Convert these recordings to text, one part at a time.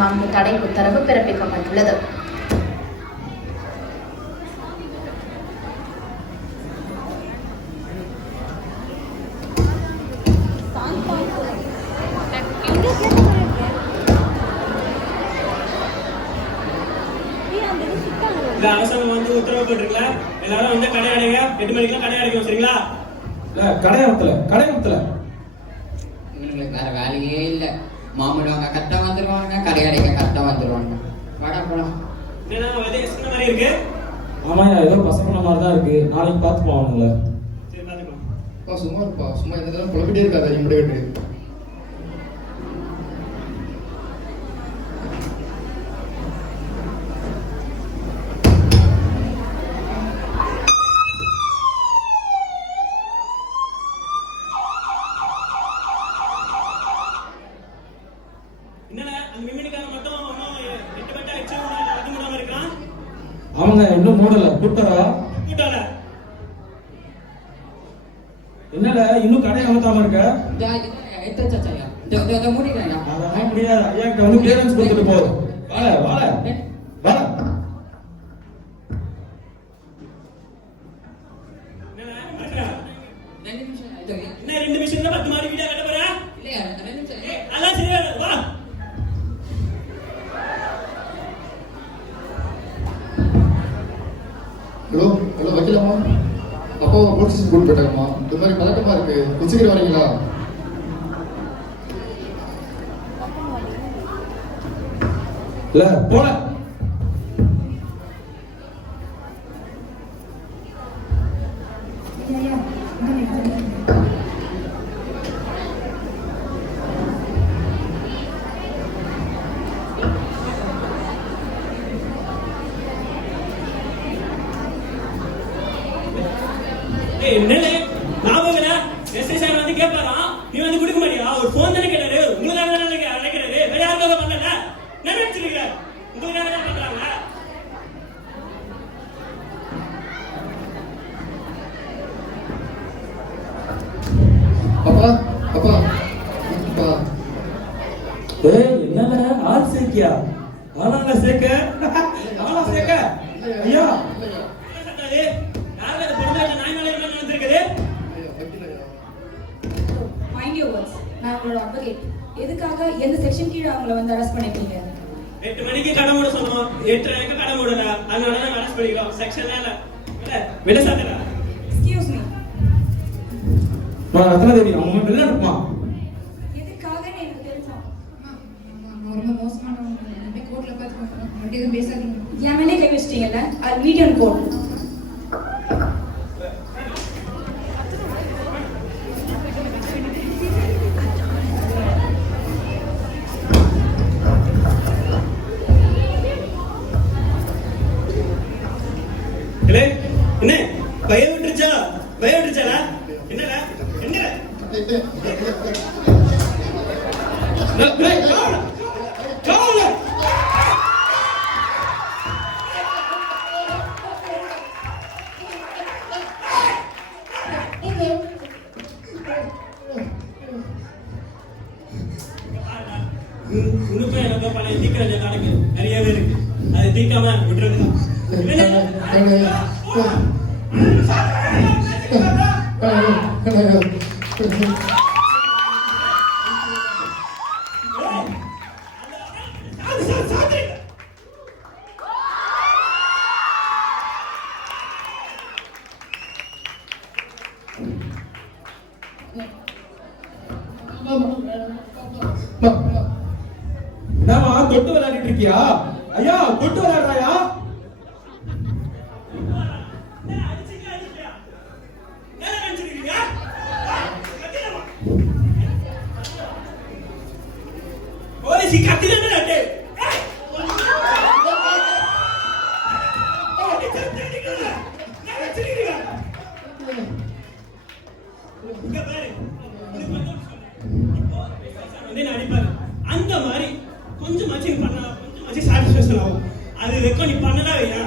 24 தடை உத்தரவு பிறப்பிக்கப்பட்டுள்ளது. அரசாங்கம் வந்து உத்தரவு போட்டிருக்கல, எல்லாரும் வந்து கடை அடைங்க, 8 மணிக்கெல்லாம் கடை அடைக்கணும், சரிங்களா? கடை ஊத்தல இவங்களுக்கு வேற வேலையே இல்லை. மாமிடுவாங்க, கரெக்டா வந்துருவாங்க, கடை அடைக்க கரெக்டா வந்துருவாங்க. வாடா போலாம். என்னன்னா வந்து எஸ்ன மாதிரி இருக்கு. ஆமாயா, ஏதோ பசங்க மாதிரி தான் இருக்கு. நாளைக்கு பார்த்து போவானுங்களே. சரி, பாத்துக்கலாம். சும்மா இருப்பா, சும்மா இந்த தடவை புலம்பிட்டே இருக்காத நீ முடிவிட்டு. அவங்க இன்னும் மூடல. கூட்டரா என்னடா இன்னும் கடை அமத்தாம இருக்க? முடியாது ஐயா கிட்ட வந்து கிளியரன்ஸ் கொடுத்துட்டு போ. வாழ என்ன 2 நிமிஷத்துல 10 மாடி வீடியோ கட்ட போறா? இல்லையா 2 நிமிஷம். அதான் சரியா வா. ஹலோ வைக்கலாமா? அப்போ போலீஸ் ஸ்டேஷன் கூட்டு போயிட்டாங்கம்மா. இந்த மாதிரி பதட்டமா இருக்கு, கொஞ்சம் வரீங்களா? இல்ல போல. என்னலே ஞாபகம்ல எஸ்ஐ சார் வந்து கேட்பாரா, நீ வந்து கொடுக்க மாட்டியா? ஒரு போன் தானே கேட்டாரு, உங்களுக்காக தானே அழைக்கிறாரு, வேற யாருக்காக பண்ணல? நினைச்சிருக்க உங்களுக்காக தான் பண்றாங்க. அப்பா அப்பா அப்பா என்னடா ஆள் சேர்க்கியா? ஆளாங்க சேர்க்க ஐயா எதுக்காக எந்த செக்ஷன் கீழ அவங்கள வந்து அரெஸ்ட் பண்ணிட்டீங்க? 8 மணிக்கு கடை மூட சொன்னோம், 8:30க்கு கடை மூடல, அதனால தான் அரெஸ்ட் பண்ணிக்கிறோம். செக்ஷன்ல இல்ல விட சாத்தடா. Excuse me. ரத்னா தேவி அவங்க வெளில அனுப்புமா? எதுக்காக எனக்கு தெரியும். ரொம்ப மோசமானவங்க. நம்ம கோர்ட்ல பார்த்து மறுபடியும் பேசாதீங்க. என் மேலே கை வச்சிட்டீங்கல்ல, I'll meet you in court. என்ன பயம் விட்டுருச்சாடா? என்னடா உனக்கு எனக்கு பழைய தீக்கிற கணக்கு நிறையவே இருக்கு, அது தீக்காம விட்டுருங்க. என்னமா தொட்டு விளையாடிட்டு இருக்கியா? ஐயா தொட்டு விளையாடுறாயா? அந்த மாதிரி கொஞ்சமாச்சும் பண்ணா கொஞ்சமாச்சும் சாட்டிஸ்ஃபேக்ஷன் ஆகும். அது வரைக்கும் நீ பண்ணதா வையா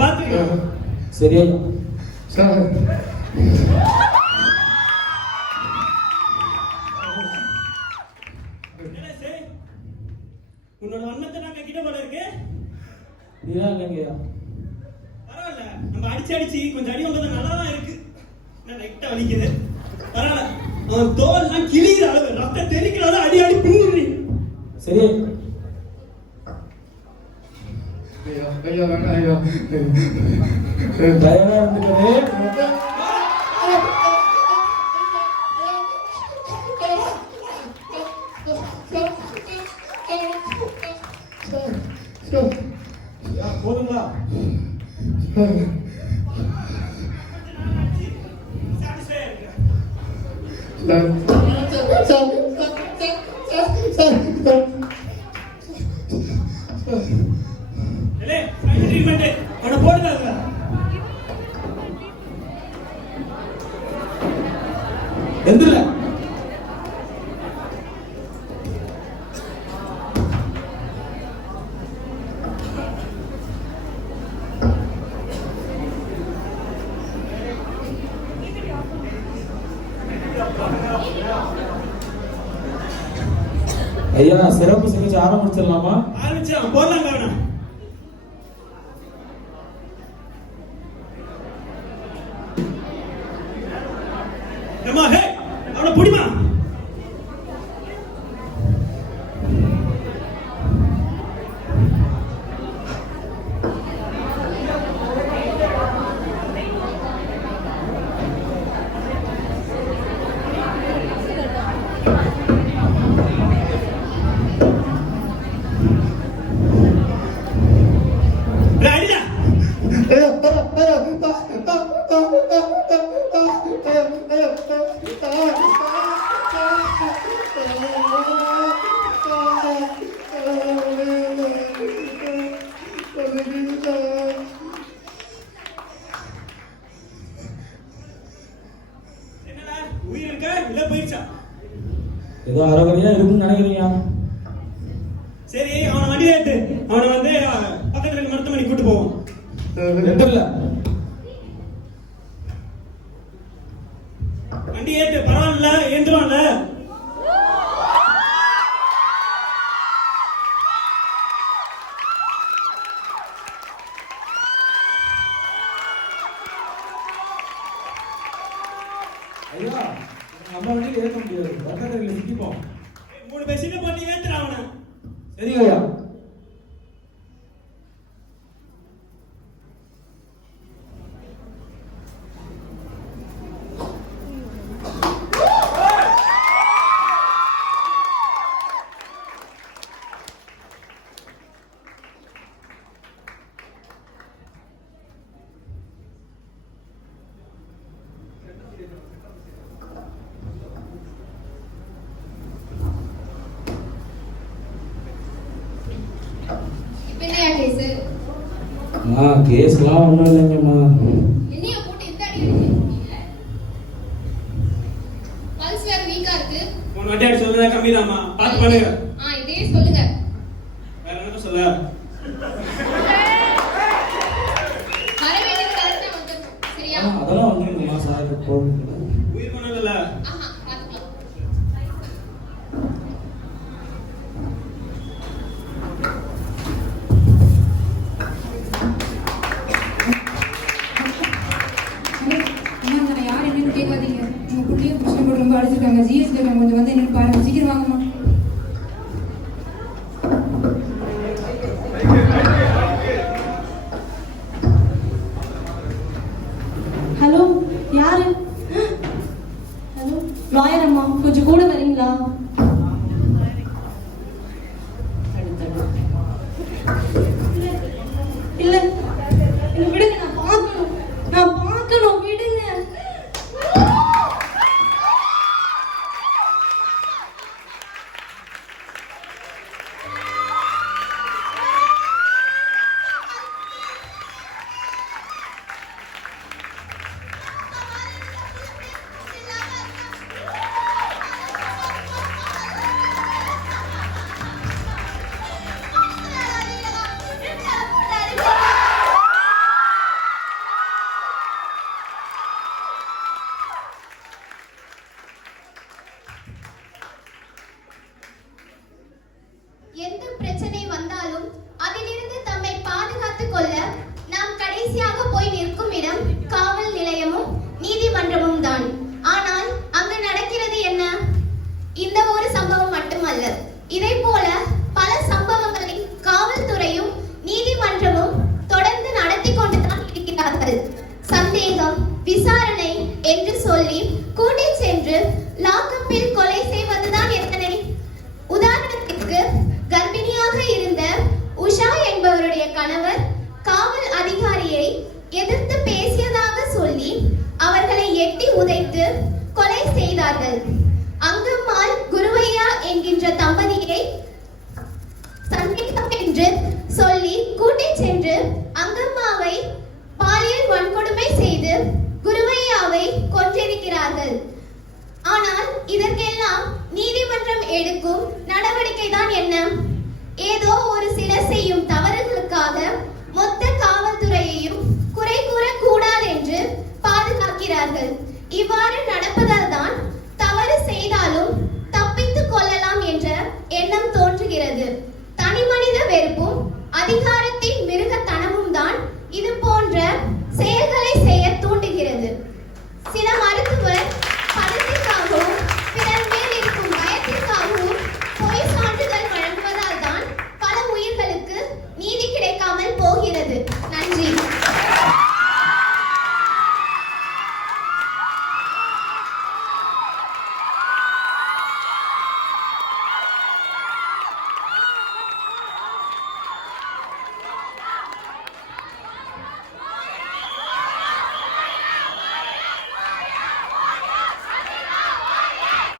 பாத்துக்க. சரியா சார் ஏன் இல்லைங்கய்யா? பரவாயில்ல, நம்ம அடிச்சு கொஞ்சம் அடி வாங்குறது நல்லா தான் இருக்கு. என்ன லைட்டா வலிக்குது. பரவாயில்ல, அவன் தோல்லாம் கிழிகிற அளவு ரத்தம் தெறிக்கிறத அடி அடி பின்னுறி. சரி ஐயோ ஐயோ வேணாம் ஐயோ. தயவா இருந்துக்கவே. போதுங்களா? சாட்டிஸ்ஃபையா இருக்கு. ஏலே, ஃபைனல் ட்ரீட்மென்ட் அவன போடுறாங்க. எந்திரல. ஐயா, சிறப்பு சிகிச்சை ஆரம்பிச்சிடலாமா? ஆரம்பிச்சான், போடலாங்க அவன. ஏம்மா, ஹே, அவனை புடிமா. அடிடா. என்னடா, உயிர் இருக்கா இல்ல போயிடுச்சா? ஏதோ அரைகுறையா இருக்குன்னு நினைக்கிறீங்க. சரி, அவனை வண்டியில ஏத்து. அவனை வந்து பக்கத்துல இருக்க மருத்துவமனைக்கு கூட்டு போவோம். எந்திரல. வண்டி ஏத்து, பரவாயில்ல, ஏந்துருவான்ல. ஐயா, நம்ம வண்டியில் ஏற்ற முடியாது. பக்கத்தில் சிக்கிப்போம். 3 பைசா போட்டு ஏத்துறா அவனை. சரிங்க ஐயா. இப்போ என்னையா கேஸ்? கேஸ்லாம் ஒன்றும் இல்லைங்கம்மா. என்னையா போட்டு எந்த அடி அடிக்கிறீங்க? பல்ஸ் வேற வீக்கா இருக்கு. உன் வண்டி அடி சொல்றதா கம்மிதாம்மா, பார்த்து பண்ணுங்க. இதே சொல்லுங்க. வேற என்ன சொல்ல? வர வேண்டியது கரெக்டா வந்துரும். சரியா? அதெல்லாம் வந்துருங்கம்மா. சார் போடுங்க. உயிர் பண்ணல. பாத்துக்கலாம். நான் யார் என்னன்னு கேட்காதீங்க. உங்க புள்ளிய பிரச்சனை போட்டு ரொம்ப அடிச்சிருக்காங்க. ஜிஎஸ்ல இருக்காங்க. கொஞ்சம் வந்து என்னன்னு பாருங்க. சீக்கிரம் வாங்கம்மா. ஹலோ, யாரு? ஹலோ, லாயர் அம்மா, கொஞ்சம் கூட வரீங்களா? இல்ல, என்ன விடுங்க, நான் பார்க்கணும், விடுங்க. செய்தார்கள். அங்கம்மாள் குருவையா என்கின்ற தம்பதியை சந்தேகம் என்று சொல்லி கூட்டிச் சென்று அங்கம்மாவை பாலியல் வன்கொடுமை செய்து குருவையாவை கொன்றிருக்கிறார்கள். ஆனால் இதற்கெல்லாம் நீதிமன்றம் எடுக்கும் நடவடிக்கை தான் என்ன? ஏதோ ஒரு சிலர் செய்யும் தவறுகளுக்காக மொத்த காவல்துறையையும் குறை கூறக்கூடாது என்று பாதுகாக்கிறார்கள். இவ்வாறு நடப்பதால்